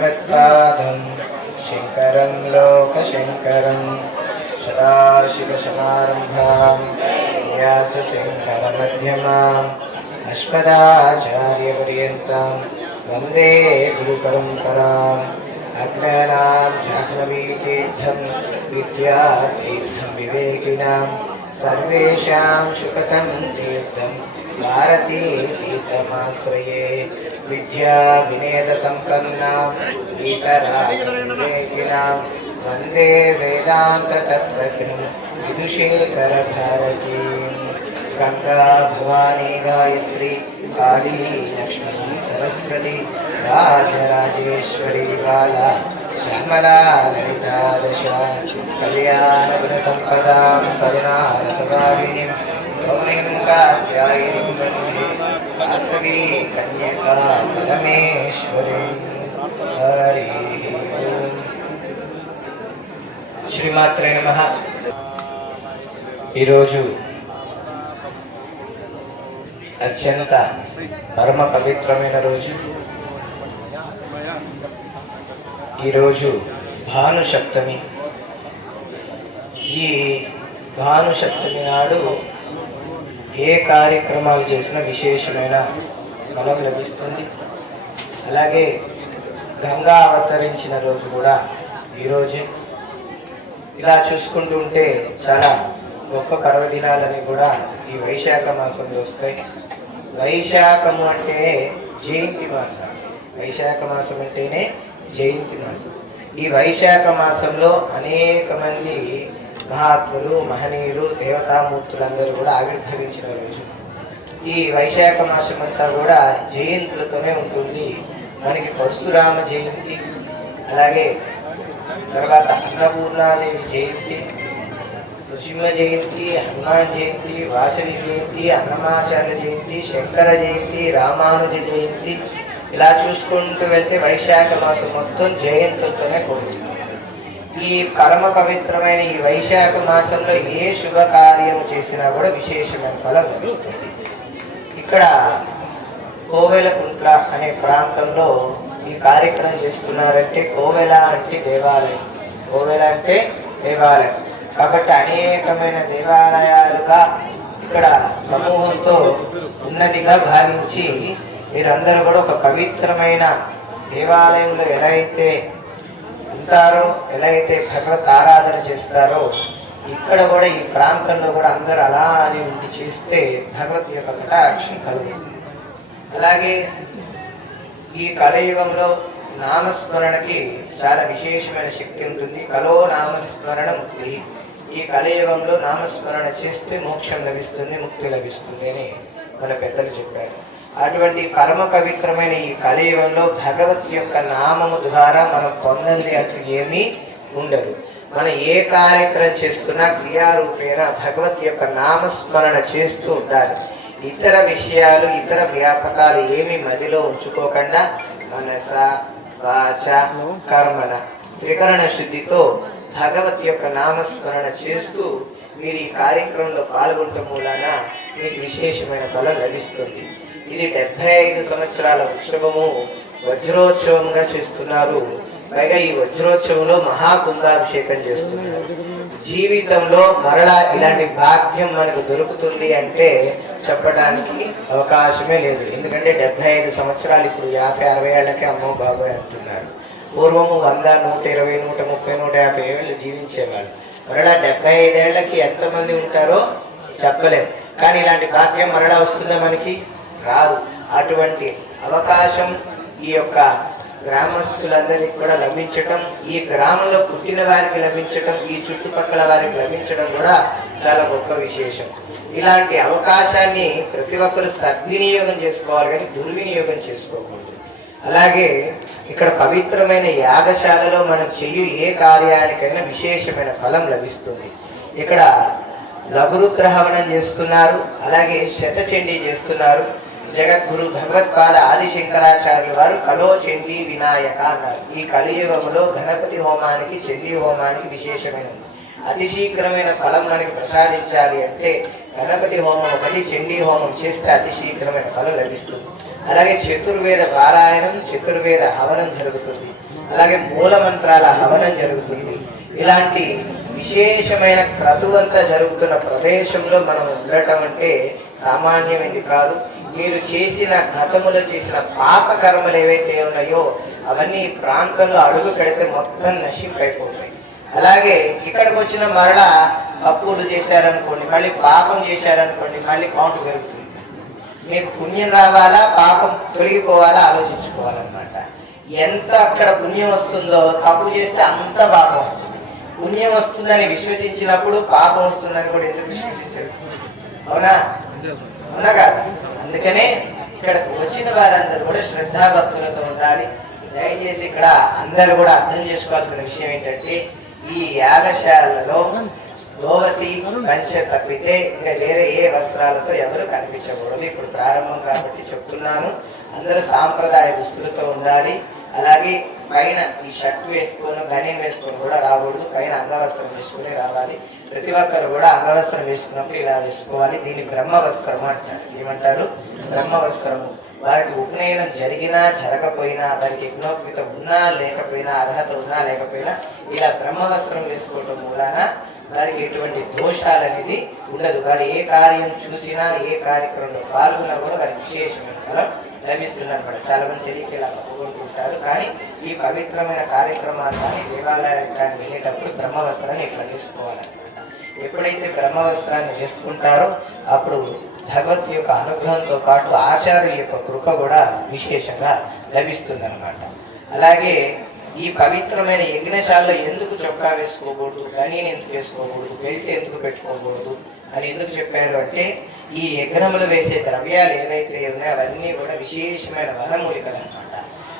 नमामि भगवत्पादं शङ्करं लोकशङ्करं सदाशिवसमारम्भां व्यासशङ्करमध्यमाम् अस्मदाचार्यपर्यन्तां वन्दे गुरुपरम्पराम् अज्ञानां जाह्नवीतीर्थं विद्यातीर्थं विवेकिनां सर्वेषां सुखतं तीर्थं भारतीतीर्थमाश्रये विद्या विनेदसम्पन्नां विवेकिनां वन्दे वेदान्ततत्त्वज्ञं विदुशेखरभारतीम् गङ्गा भवानी गायत्री काली लक्ष्मी सरस्वती राजराजेश्वरी बाला श्यामला ललिता दशा कल्याणव्रतं सदां करुणारसभाविनीं गौरीं कात्यायनीं वन्दे वासवी कन्यका परमेश्वरीं हरि ओम् శ్రీమాత్రే నమ ఈరోజు అత్యంత పరమ పవిత్రమైన రోజు ఈరోజు భానుసప్తమి. ఈ భానుసప్తమి నాడు ఏ కార్యక్రమాలు చేసినా విశేషమైన ఫలం లభిస్తుంది. అలాగే గంగా అవతరించిన రోజు కూడా ఈరోజే. ఇలా చూసుకుంటూ ఉంటే చాలా గొప్ప పర్వదినాలని కూడా ఈ వైశాఖ మాసంలో వస్తాయి. వైశాఖము అంటే జయంతి మాసం. వైశాఖ మాసం అంటేనే జయంతి మాసం ఈ వైశాఖ మాసంలో అనేక మంది మహాత్ములు మహనీయులు దేవతామూర్తులందరూ కూడా ఆవిర్భవించిన రోజు. ఈ వైశాఖ మాసం అంతా కూడా జయంతులతోనే ఉంటుంది. మనకి పరశురామ జయంతి అలాగే తర్వాత అన్నపూర్ణాదేవి జయంతి నృసింహ జయంతి హనుమాన్ జయంతి వాసవి జయంతి అన్నమాచార్య జయంతి శంకర జయంతి రామానుజ జయంతి ఇలా చూసుకుంటూ వెళ్తే వైశాఖ మాసం మొత్తం జయంతులతోనే కూడింది. ఈ పరమ పవిత్రమైన ఈ వైశాఖ మాసంలో ఏ శుభకార్యం చేసినా కూడా విశేషమైన ఫలం లభిస్తుంది. ఇక్కడ కోవెలకుంట్ల అనే ప్రాంతంలో ఈ కార్యక్రమం చేస్తున్నారంటే కోవెల అంటే దేవాలయం. కోవెల అంటే దేవాలయం. కాబట్టి అనేకమైన దేవాలయాలుగా ఇక్కడ సమూహంతో ఉన్నదిగా భావించి మీరందరూ కూడా ఒక పవిత్రమైన దేవాలయంలో ఎలా అయితే ఉంటారో ఎలా అయితే భగవత్ ఆరాధన చేస్తారో ఇక్కడ కూడా ఈ ప్రాంతంలో కూడా అందరూ అలానే ఉండి చేస్తే భగవత్ యొక్క కటాక్షం కలుగుతుంది. అలాగే ఈ కలయుగంలో నామస్మరణకి చాలా విశేషమైన శక్తి ఉంటుంది. కలో నామస్మరణ ముక్తి ఈ కలయుగంలో నామస్మరణ చేస్తే మోక్షం లభిస్తుంది ముక్తి లభిస్తుంది అని మన పెద్దలు చెప్పారు. అటువంటి పరమ పవిత్రమైన ఈ కలియుగంలో భగవత్ యొక్క నామము ద్వారా మనం పొందండి అంటూ ఏమీ ఉండదు. మనం ఏ కార్యక్రమం చేస్తున్నా క్రియారూపేణ భగవత్ యొక్క నామస్మరణ చేస్తూ ఉండాలి. ఇతర విషయాలు ఇతర వ్యాపకాలు ఏమి మదిలో ఉంచుకోకుండా మనస వాచ కర్మన త్రికరణ శుద్ధితో భగవత్ యొక్క నామస్మరణ చేస్తూ మీరు ఈ కార్యక్రమంలో పాల్గొనటం మూలాన మీకు విశేషమైన బలం లభిస్తుంది. ఇది డెబ్బై ఐదు సంవత్సరాల ఉత్సవము వజ్రోత్సవంగా చేస్తున్నారు. పైగా ఈ వజ్రోత్సవంలో మహాకుంభాభిషేకం చేస్తున్నారు. జీవితంలో మరలా ఇలాంటి భాగ్యం మనకు దొరుకుతుంది అంటే చెప్పడానికి అవకాశమే లేదు. ఎందుకంటే డెబ్బై ఐదు సంవత్సరాలు ఇప్పుడు యాభై అరవై ఏళ్ళకే అమ్మో బాబాయ్ అంటున్నారు. పూర్వము వంద నూట ఇరవై నూట ముప్పై నూట యాభై ఏళ్ళు జీవించేవాళ్ళు. మరలా డెబ్బై ఐదేళ్ళకి ఎంతమంది ఉంటారో చెప్పలేం. కానీ ఇలాంటి భాగ్యం మరలా వస్తుందా మనకి? రాదు. అటువంటి అవకాశం ఈ యొక్క గ్రామస్తులందరికీ కూడా లభించటం ఈ గ్రామంలో పుట్టిన వారికి లభించటం ఈ చుట్టుపక్కల వారికి లభించడం కూడా చాలా గొప్ప విశేషం. ఇలాంటి అవకాశాన్ని ప్రతి ఒక్కరు సద్వినియోగం చేసుకోవాలి కానీ దుర్వినియోగం చేసుకోకూడదు. అలాగే ఇక్కడ పవిత్రమైన యాగశాలలో మనం చెయ్యి ఏ కార్యానికైనా విశేషమైన ఫలం లభిస్తుంది. ఇక్కడ లఘురుగ్రహవనం చేస్తున్నారు అలాగే శతచండీ చేస్తున్నారు. జగద్గురు భగవత్పాద ఆదిశంకరాచార్యుల వారు కలో చండీ వినాయక అన్నారు. ఈ కలియుగంలో గణపతి హోమానికి చండీ హోమానికి విశేషమైనది. అతి శీఘ్రమైన ఫలం మనకి ప్రసాదించాలి అంటే గణపతి హోమం ఒకటి చండీ హోమం చేస్తే అతి శీఘ్రమైన ఫలం లభిస్తుంది. అలాగే చతుర్వేద పారాయణం చతుర్వేద హవనం జరుగుతుంది. అలాగే మూల మంత్రాల హవనం జరుగుతుంది. ఇలాంటి విశేషమైన క్రతువంతా జరుగుతున్న ప్రదేశంలో మనం ఉండటం అంటే సామాన్యమైనది కాదు. మీరు చేసిన గతములో చేసిన పాప కర్మలు ఏవైతే ఉన్నాయో అవన్నీ ప్రాంతంలో అడుగు పెడితే మొత్తం నశింపైపోతాయి. అలాగే ఇక్కడికి వచ్చిన మరలా తప్పులు చేశారనుకోండి మళ్ళీ పాపం చేశారనుకోండి మళ్ళీ కౌంట్ పెరుగుతుంది. మీకు పుణ్యం రావాలా పాపం తొలగిపోవాలా ఆలోచించుకోవాలన్నమాట. ఎంత అక్కడ పుణ్యం వస్తుందో తప్పు చేస్తే అంత పాపం వస్తుంది. పుణ్యం వస్తుందని విశ్వసించినప్పుడు పాపం వస్తుందని కూడా ఎందుకు విశ్వసించారు? అవునా? అవునా కాదు? అందుకనే ఇక్కడ వచ్చిన వారందరూ కూడా శ్రద్ధాభక్తులతో ఉండాలి. దయచేసి ఇక్కడ అందరూ కూడా అర్థం చేసుకోవాల్సిన విషయం ఏంటంటే ఈ యాగశాలలో గోవతి పంచ తప్పితే ఇంకా వేరే ఏ వస్త్రాలతో ఎవరు కనిపించకూడదు. ఇప్పుడు ప్రారంభం కాబట్టి చెప్తున్నాను. అందరూ సాంప్రదాయ దుస్తులతో ఉండాలి. అలాగే పైన ఈ షర్ట్ వేసుకొని బనీ వేసుకొని కూడా రాకూడదు. పైన అంగవస్త్రం వేసుకొని రావాలి ప్రతి ఒక్కరు కూడా అంగవస్త్రం వేసుకున్నప్పుడు ఇలా వేసుకోవాలి. దీన్ని బ్రహ్మవస్త్రము అంటారు. ఏమంటారు? బ్రహ్మవస్త్రము. వారికి ఉపనయనం జరిగినా జరగకపోయినా వారికి యజ్ఞోపిత ఉన్నా లేకపోయినా అర్హత ఉన్నా లేకపోయినా ఇలా బ్రహ్మవస్త్రం వేసుకోవటం మూలాన వారికి ఎటువంటి దోషాలు అనేది ఉండదు. వారు ఏ కార్యం చూసినా ఏ కార్యక్రమంలో పాల్గొన్నా కూడా వారికి విశేషమైన ఫలం లభిస్తుంది అనమాట చాలా మంది తెలియక ఇలా కోరుకుంటారు కానీ ఈ పవిత్రమైన కార్యక్రమాలు కానీ దేవాలయానికి వెళ్ళేటప్పుడు బ్రహ్మవస్త్రాన్ని ఇట్లా తీసుకోవాలి? ఎప్పుడైతే బ్రహ్మవస్త్రాన్ని వేసుకుంటారో అప్పుడు భగవత్ యొక్క అనుగ్రహంతో పాటు ఆచార్య యొక్క కృప కూడా విశేషంగా లభిస్తుంది అలాగే ఈ పవిత్రమైన యజ్ఞశాలలో ఎందుకు చొక్కా వేసుకోకూడదు? గనీని ఎందుకు వేసుకోకూడదు? బెల్ట్ ఎందుకు పెట్టుకోకూడదు? అని ఎందుకు చెప్పారు అంటే ఈ యజ్ఞములు వేసే ద్రవ్యాలు ఏవైతే ఉన్నాయో అవన్నీ కూడా విశేషమైన వనమూలికలు అనమాట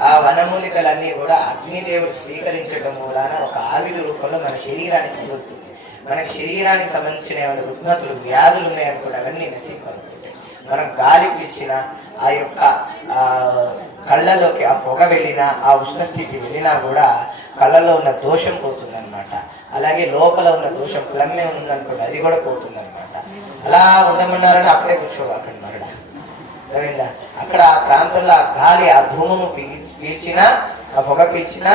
ఆ వనమూలికలన్నీ కూడా అగ్నిదేవుడు స్వీకరించడం మూలాన ఒక ఆవిరి రూపంలో మన శరీరానికి తగులుతుంది మన శరీరానికి సంబంధించిన ఏమైనా రుగ్మతులు వ్యాధులు ఉన్నాయనుకోండి అవన్నీ నశింపడుతుంటాయి మనం గాలి పిలిచిన ఆ యొక్క కళ్ళలోకి ఆ పొగ వెళ్ళినా ఆ ఉష్ణస్థితి వెళ్ళినా కూడా కళ్ళలో ఉన్న దోషం పోతుందన్నమాట. అలాగే లోపల ఉన్న దోషం ప్లమ్మే ఉందనుకోండి అది కూడా పోతుందన్నమాట. అలా ఉండమన్నారని అక్కడే కూర్చోవాకండి మరలా అర్థమైందా? అక్కడ ఆ ప్రాంతంలో ఆ గాలి ఆ ధూమము పీల్చినా ఆ పొగ పీల్చినా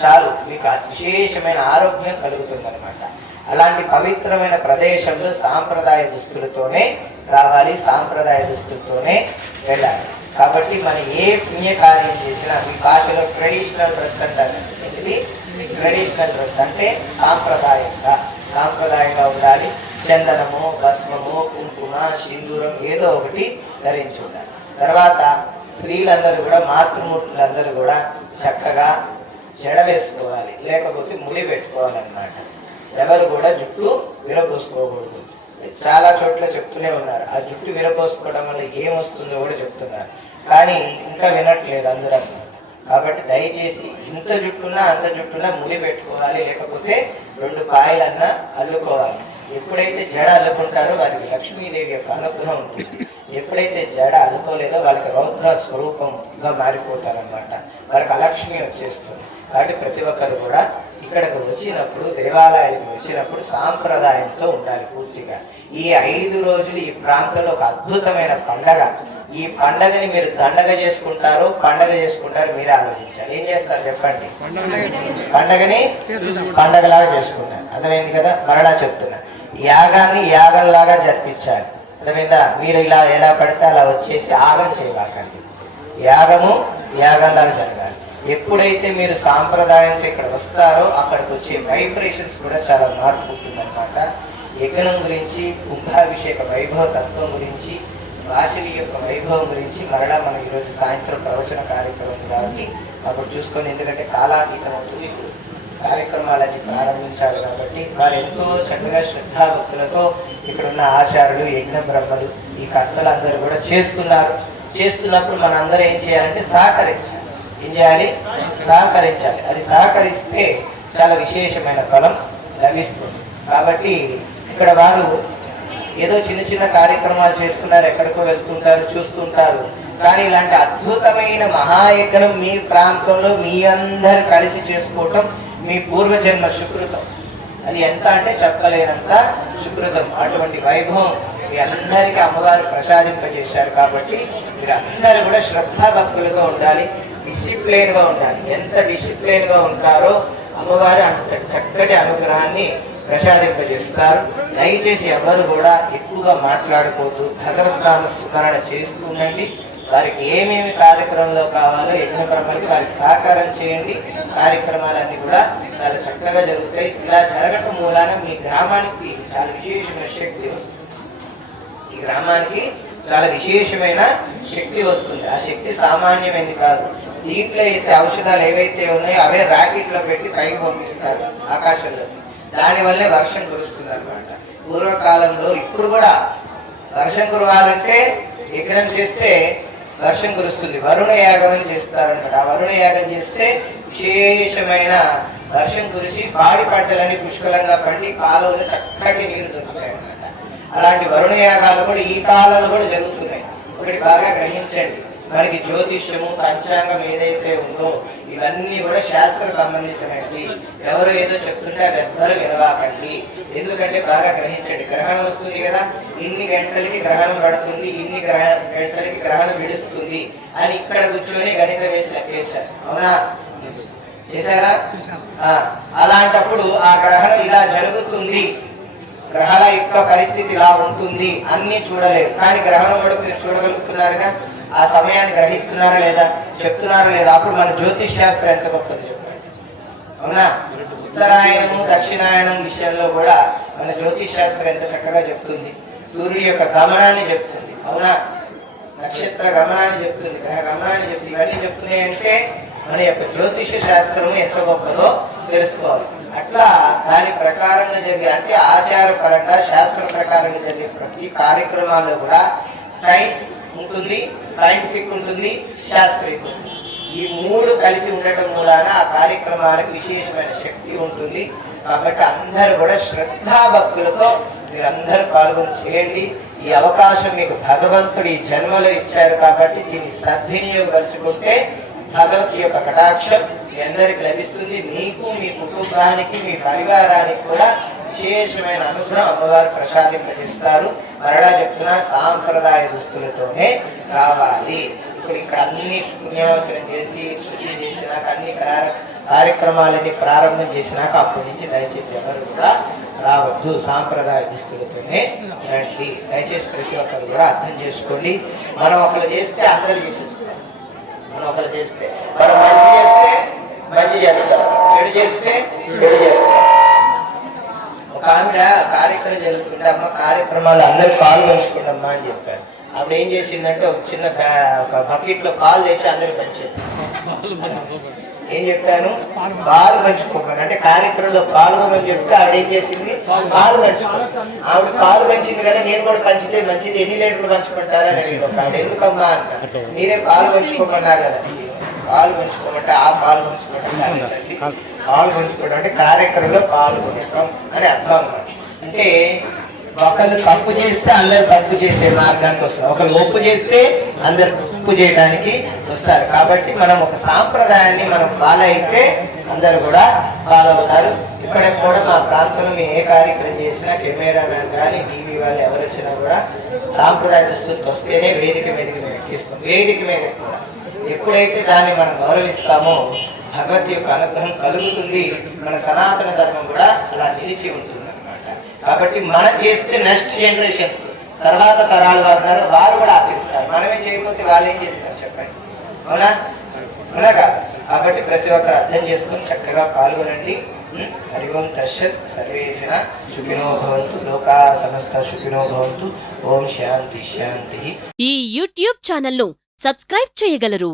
చాలు. మీకు విశేషమైన ఆరోగ్యం కలుగుతుందన్నమాట. అలాంటి పవిత్రమైన ప్రదేశంలో సాంప్రదాయ దుస్తులతోనే రావాలి సాంప్రదాయ దుస్తులతోనే వెళ్ళాలి. కాబట్టి మనం ఏ పుణ్య కార్యం చేసినా మీ భాషలో ట్రెడిషనల్ డ్రెస్ అంటారు. ఇది ట్రెడిషనల్ డ్రెస్ అంటే సాంప్రదాయంగా. సాంప్రదాయంగా ఉండాలి. చందనము భస్మము కుంకుమ సింధూరం ఏదో ఒకటి ధరించి ఉండాలి. తర్వాత స్త్రీలందరూ కూడా మాతృమూర్తులందరూ కూడా చక్కగా జడ వేసుకోవాలి. లేకపోతే ముడి పెట్టుకోవాలన్నమాట. ఎవరు కూడా జుట్టు విరపోసుకోకూడదు చాలా చోట్ల చెప్తూనే ఉన్నారు. ఆ జుట్టు విరపోసుకోవడం వల్ల ఏం వస్తుందో కూడా చెప్తున్నారు. కానీ ఇంకా వినట్లేదు అందరూ. కాబట్టి దయచేసి ఇంత జుట్టున్నా అంత జుట్టున్నా ముడి పెట్టుకోవాలి లేకపోతే రెండు పాయలన్నా అల్లుకోవాలి. ఎప్పుడైతే జడ అల్లుకుంటారో వారికి లక్ష్మీదేవి యొక్క అనుగ్రహం ఉంటుంది ఎప్పుడైతే జడ అల్లుకోలేదో వాళ్ళకి రౌద్ర స్వరూపంగా మారిపోతారనమాట వారికి అలక్ష్మి వచ్చేస్తుంది. కాబట్టి ప్రతి ఒక్కరు కూడా ఇక్కడికి వచ్చినప్పుడు దేవాలయానికి వచ్చినప్పుడు సాంప్రదాయంతో ఉండాలి పూర్తిగా. ఈ ఐదు రోజులు ఈ ప్రాంతంలో ఒక అద్భుతమైన పండగ. ఈ పండగని మీరు దండగ చేసుకుంటారో పండగ చేసుకుంటారో మీరు ఆలోచించాలి. ఏం చేస్తారు చెప్పండి? పండగని పండగలాగా చేసుకుంటారు. అర్థమైంది కదా? మరలా చెప్తున్నా. యాగాన్ని యాగంలాగా జరిపించాలి. అర్థమైందా? మీరు ఇలా ఎలా పడితే అలా వచ్చేసి యాగం చేయబాకండి యాగము యాగంలాగా జరగాలి. ఎప్పుడైతే మీరు సాంప్రదాయంతో ఇక్కడ వస్తారో అక్కడికి వచ్చే వైబ్రేషన్స్ కూడా చాలా మార్పు ఉంటుందన్నమాట యజ్ఞం గురించి కుంభాభిషేక వైభవ తత్వం గురించి వాసవి యొక్క వైభవం గురించి మరలా మనం ఈరోజు సాయంత్రం ప్రవచన కార్యక్రమం కాబట్టి అప్పుడు చూసుకొని ఎందుకంటే కాలాతీతం అవుతుంది. కార్యక్రమాలని కార్యక్రమాలన్నీ ప్రారంభించాలి కాబట్టి వారు ఎంతో చక్కగా శ్రద్ధాభక్తులతో ఇక్కడ ఉన్న ఆచారులు యజ్ఞ బ్రహ్మలు ఈ కర్తలందరూ కూడా చేస్తున్నారు. చేస్తున్నప్పుడు మనందరూ ఏం చేయాలంటే సహకరించాలి. ఏం చేయాలి? సహకరించాలి. అది సహకరిస్తే చాలా విశేషమైన ఫలం లభిస్తుంది. కాబట్టి ఇక్కడ వారు ఏదో చిన్న చిన్న కార్యక్రమాలు చేస్తున్నారు ఎక్కడికో వెళ్తుంటారు చూస్తుంటారు. కానీ ఇలాంటి అద్భుతమైన మహాయజ్ఞం మీ ప్రాంతంలో మీ అందరు కలిసి చేసుకోవటం మీ పూర్వజన్మ సుకృతం. అది ఎంత అంటే చెప్పలేనంత సుకృతం. అటువంటి వైభవం మీ అందరికీ అమ్మవారు ప్రసాదింపజేశారు కాబట్టి మీరందరూ కూడా శ్రద్ధాభక్తులుగా ఉండాలి డిసిప్లైన్గా ఉండాలి. ఎంత డిసిప్లైన్గా ఉంటారో అమ్మవారు అంత చక్కటి అనుగ్రహాన్ని ప్రసాదింపజేస్తారు దయచేసి ఎవరు కూడా ఎక్కువగా మాట్లాడుకోవద్దు భగవద్ధామ స్మరణ చేస్తూ ఉండండి. వారికి ఏమేమి కార్యక్రమంలో కావాలో యజ్ఞకర్మలకి వారికి సహకారం చేయండి. కార్యక్రమాలన్నీ కూడా చాలా చక్కగా జరుగుతాయి. ఇలా జరగటం మూలాన మీ గ్రామానికి చాలా విశేషమైన శక్తి వస్తుంది. ఈ గ్రామానికి చాలా విశేషమైన శక్తి వస్తుంది. ఆ శక్తి సామాన్యమైనది కాదు. దీంట్లో వేసే ఔషధాలు ఏవైతే ఉన్నాయో అవే రాకెట్లో పెట్టి పైకి పంపిస్తారు ఆకాశంలో. దానివల్లే వర్షం కురుస్తుంది అనమాట పూర్వకాలంలో ఇప్పుడు కూడా వర్షం కురవాలంటే యజ్ఞం చేస్తే వర్షం కురుస్తుంది. వరుణ యాగం అని చేస్తారనమాట ఆ వరుణ యాగం చేస్తే విశేషమైన వర్షం కురిసి పాడి పంటలన్నీ పుష్కలంగా పండి కాలువలు చక్కటి నీరు దొరుకుతాయి అనమాట అలాంటి వరుణ యాగాలు కూడా ఈ కాలంలో కూడా జరుగుతున్నాయి. ఒకటి బాగా గ్రహించండి. మనకి జ్యోతిష్యము పంచాంగం ఏదైతే ఉందో ఇవన్నీ కూడా శాస్త్ర సంబంధించినవి ఎవరు ఏదో చెప్తుంటే అవి ఎవ్వరు వినవాకండి. ఎందుకంటే బాగా గ్రహించండి. గ్రహణం వస్తుంది కదా. ఇన్ని గంటలకి గ్రహణం పడుతుంది ఇన్ని గ్రహ గంటలకి గ్రహణం విడుస్తుంది అని ఇక్కడ కూర్చొని గణితం వేసి లెక్కేశారు అవునా? చేశారా? అలాంటప్పుడు ఆ గ్రహణం ఇలా జరుగుతుంది. గ్రహాల యొక్క పరిస్థితి ఇలా ఉంటుంది. అన్ని చూడలేదు కానీ గ్రహణం కూడా మీరు చూడగలుగుతున్నారుగా? ఆ సమయాన్ని గ్రహిస్తున్నారా లేదా చెప్తున్నారా లేదా? అప్పుడు మన జ్యోతిష్ శాస్త్రం ఎంత గొప్పది చెప్పండి. అవునా? ఉత్తరాయణము దక్షిణాయనం విషయంలో కూడా మన జ్యోతిష్ శాస్త్రం ఎంత చక్కగా చెప్తుంది. సూర్యుడు యొక్క గమనాన్ని చెప్తుంది. అవునా? నక్షత్ర గమనాన్ని చెప్తుంది గ్రహ గమనాన్ని చెప్తుంది. ఇవన్నీ చెప్తున్నాయి అంటే మన యొక్క జ్యోతిష శాస్త్రము ఎంత గొప్పదో తెలుసుకోవాలి. అట్లా దాని ప్రకారంగా జరిగే అంటే ఆచారపరంగా శాస్త్ర ప్రకారంగా జరిగే ప్రతి కార్యక్రమాల్లో కూడా సైన్స్ ఉంటుంది సైంటిఫిక్ ఉంటుంది శాస్త్రీయ ఉంటుంది. ఈ మూడు కలిసి ఉండటం మూలాన ఆ కార్యక్రమాలకు విశేషమైన శక్తి ఉంటుంది. కాబట్టి అందరూ కూడా శ్రద్ధాభక్తులతో మీరు అందరూ పాల్గొని చేయండి. ఈ అవకాశం మీకు భగవంతుడు ఈ జన్మలో ఇచ్చారు కాబట్టి దీన్ని సద్వినియోగపరుచుకుంటే భగవత్ యొక్క కటాక్షం మీ అందరికి లభిస్తుంది. మీకు మీ కుటుంబానికి మీ పరివారానికి కూడా విశేషమైన అనుగ్రహం అమ్మవారు ప్రసాదింపజేస్తారు మరలా చెప్తున్నా సాంప్రదాయ దుస్తులతోనే రావాలి. ఇప్పుడు ఇక్కడ అన్ని పుణ్యవచనం చేసి శుద్ధి చేసినాక అన్ని కార్య- కార్యక్రమాలన్నీ ప్రారంభం చేసినాక అప్పటి నుంచి దయచేసి ఎవరు కూడా రావద్దు. సాంప్రదాయ దుస్తులతోనే రండి. దయచేసి ప్రతి ఒక్కరు కూడా అర్థం చేసుకోండి. మనం ఒకరు చేస్తే అర్థం చేసేస్తారు మనం ఒకరు చేస్తే మనం మంచి చేస్తే మంచి చేస్తాం. చెడు చేస్తే చెడు చేస్తాం. ఒక కార్యక్రమం జరుగుతుంటే అమ్మ కార్యక్రమాలు అందరూ పాల్గొంచుకుందమ్మా అని చెప్పారు అప్పుడు ఏం చేసిందంటే ఒక చిన్న ఒక బకెట్లో పాలు చేసి అందరికి పంచేది ఏం చెప్పాను? పాలు పంచుకోకండి అంటే కార్యక్రమంలో పాల్గొమని చెప్తే ఆవిడ ఏం చేసింది? పాలు పంచుకోండి ఆవిడ పాలు పంచింది కదా నేను కూడా పంచితే మంచిది ఎన్ని లీటర్లు పంచుకుంటారని అడిగింది. ఎందుకమ్మా అంట మీరే పాలు పంచుకోమన్నారు కదా పాలు పంచుకోమంటే ఆ పాలు పంచుకోమంటే పాలు అంటే కార్యక్రమంలో పాల్గొనడం అని అర్థం. అంటే ఒకళ్ళు తప్పు చేస్తే అందరు తప్పు చేసే మార్గానికి వస్తారు. ఒకళ్ళు ఒప్పు చేస్తే అందరు తప్పు చేయడానికి వస్తారు. కాబట్టి మనం ఒక సాంప్రదాయాన్ని మనం ఫాలో అయితే అందరు కూడా ఫాలో అవుతారు. ఇక్కడ కూడా మా ప్రాంతంలో ఏ కార్యక్రమం చేసినా కెమెరా మ్యాన్ కానీ టీవీ వాళ్ళు ఎవరు వచ్చినా కూడా సాంప్రదాయ దుస్తులతో వస్తేనే వేదిక మీదకి తీసుకుంటాం వేదిక మీద కూడా. ఎప్పుడైతే దాన్ని మనం గౌరవిస్తామో భగవద్ యొక్క అనుగ్రహం కలుగుతుంది. మన సనాతన ధర్మం కూడా అలా నిలిచి ఉంటుంది అన్నమాట. కాబట్టి మనం చేస్తే నెక్స్ట్ జనరేషన్స్ తర్వాత తరాలు వారు వారు కూడా ఆశిస్తారు. మనమే చేయకపోతే వాళ్ళు ఏం చేస్తారు చెప్పండి? అవునా? అవునా కాదు. కాబట్టి ప్రతి ఒక్కరు అర్థం చేసుకొని చక్కగా పాల్గొనండి. హరి ఓం దర్శత్ సర్వే జన సుఖినో భవంతు. లోకా సమస్త సుఖినో భవంతు. ఓం శాంతి శాంతి. ఈ యూట్యూబ్ ఛానల్ను సబ్స్క్రైబ్ చేయగలరు.